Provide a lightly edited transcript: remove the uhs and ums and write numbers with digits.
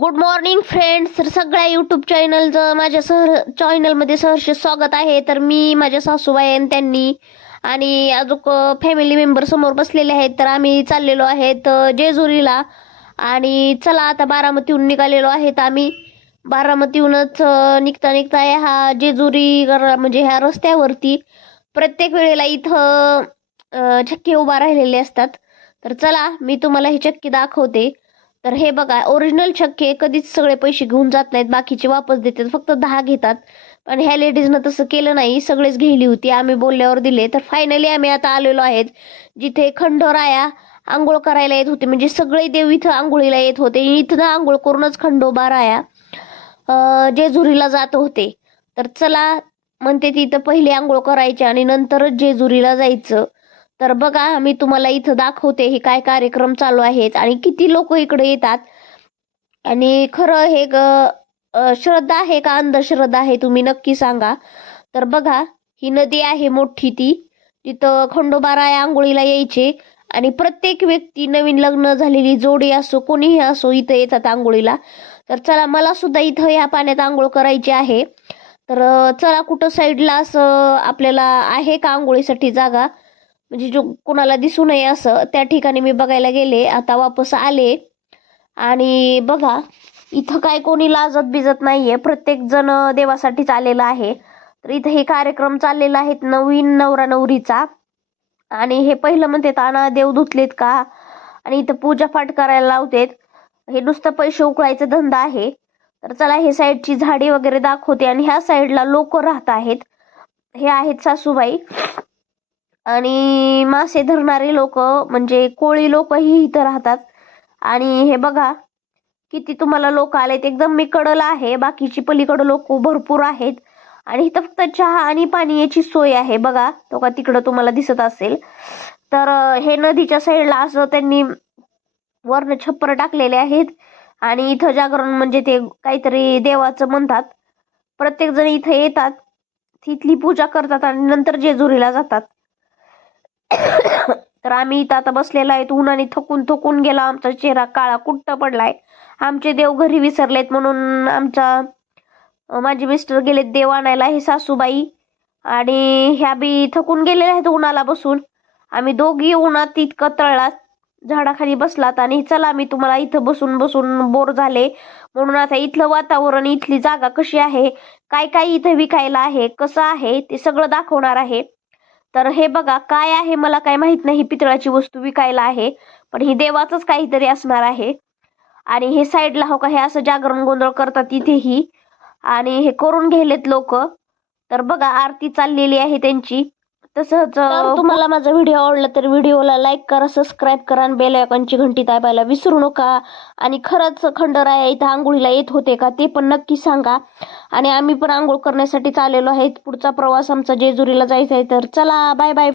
Good morning friends. तर सगळ्या YouTube चॅनलचं माझ्या चॅनलमध्ये सहर्ष स्वागत आहे. तर मी माझ्या सासूबाई आणि त्यांनी आणि अजून फॅमिली मेंबर समोर बसलेले आहेत. तर आम्ही चाललेलो आहेत जेजुरीला. आणि चला आता बारामतीहून निघालेलो आहेत आम्ही. बारामतीहूनच निघता निघता ह्या जेजुरी म्हणजे ह्या रस्त्यावरती प्रत्येक वेळेला इथं चक्की उभा राहिलेले असतात. तर चला मी तुम्हाला ही चक्की दाखवते. तर हे बघा, ओरिजिनल चक्की कधीच सगळे पैसे घेऊन जात नाहीत, बाकीचे वापस देतात, फक्त 10 घेतात. पण ह्या लेडीजनं तसं केलं नाही, सगळेच घेतली होती. आम्ही बोलल्यावर दिले. तर फायनली आम्ही आता आलेलो आहेत जिथे खंडोराया आंघोळ करायला येत होते. म्हणजे सगळे देव इथं आंघोळीला येत होते. इथं आंघोळ करूनच खंडोबा राया जेजुरीला जात होते. तर चला म्हणते तिथं पहिली आंघोळ करायची आणि नंतरच जेजुरीला जायचं. तर बघा, मी तुम्हाला इथं दाखवते हे काय कार्यक्रम चालू आहेत आणि किती लोक इकडे येतात. आणि खरं हे श्रद्धा आहे का अंधश्रद्धा आहे, तुम्ही नक्की सांगा. तर बघा, ही नदी आहे मोठी, तिथं खंडोबाराया आंघोळीला यायचे. आणि प्रत्येक व्यक्ती, नवीन लग्न झालेली जोडी असो कोणीही असो, इथं येतात आंघोळीला. तर चला, मला सुद्धा इथं या पाण्यात आंघोळ करायची आहे. तर चला, कुठं साईडला असं आपल्याला आहे का आंघोळीसाठी जागा, म्हणजे जो कोणाला दिसू नये असं, त्या ठिकाणी मी बघायला गेले. आता वापस आले आणि बघा, इथं काय कोणी लाजत बिजत नाहीये, प्रत्येक जण देवासाठीच आलेला आहे. तर इथं हे कार्यक्रम चाललेला आहे नवीन नवरा नवरीचा. आणि हे पहिलं म्हणतात आणा देव धुतलेत का, आणि इथं पूजा पाठ करायला लावतेत. हे नुसतं पैसे उकळायचा धंदा आहे. तर चला, हे साईडची झाडी वगैरे दाखवते. आणि ह्या साईडला लोक राहत आहेत. हे आहेत सासूबाई आणि मासे धरणारे लोक, म्हणजे कोळी लोकही इथं राहतात. आणि हे बघा, किती तुम्हाला लोक आलेत. एकदम मी कडला आहे, बाकीची पलीकडे लोक भरपूर आहेत. आणि इथं फक्त चहा आणि पाणी याची सोय आहे. बघा, तो का तिकडं तुम्हाला दिसत असेल. तर हे नदीच्या साईडला असं त्यांनी वरनं छप्पर टाकलेले आहेत. आणि इथं जागरण म्हणजे ते काहीतरी देवाचं म्हणतात. प्रत्येक जण इथं येतात, तिथली पूजा करतात आणि नंतर जेजुरीला जातात. तर आम्ही इथं आता बसलेला आहे. उन्हाने थकून थकून गेला, आमचा चेहरा काळा कुट्ट पडलाय. आमचे देव घरी विसरलेत म्हणून माझे मिस्टर गेलेत देव आणायला. हे सासूबाई आणि ह्या बी थकून गेलेल्या आहेत उन्हाला बसून. आम्ही दोघी उन्हात इतकं तळलात, झाडाखाली बसलात. आणि चला, मी तुम्हाला इथं बसून बसून बोर झाले म्हणून आता इथलं वातावरण, इथली जागा कशी आहे, काय काय इथं विकायला आहे, कसं आहे, ते सगळं दाखवणार आहे. तर हे बघा, काय आहे मला काय माहित नाही, पितळाची वस्तू विकायला आहे, पण ही देवाचंच काहीतरी असणार आहे. आणि हे साईडला हो का, हे असं जागरण गोंधळ करतात इथेही, आणि हे करून गेलेत लोक. तर बघा, आरती चाललेली आहे त्यांची. तसंच तुम्हाला माझा व्हिडिओ आवडला तर व्हिडिओला लाईक करा, सबस्क्राईब करा आणि बेल आयकॉनची घंटी दाबायला विसरू नका. आणि खरंच खंडोराया इथं आंघोळीला येत होते का, ते पण नक्की सांगा. आणि आम्ही पण आंघोळ करण्यासाठी चाललेलो आहे. पुढचा प्रवास आमचा जेजुरीला जायचा आहे. तर चला, बाय बाय.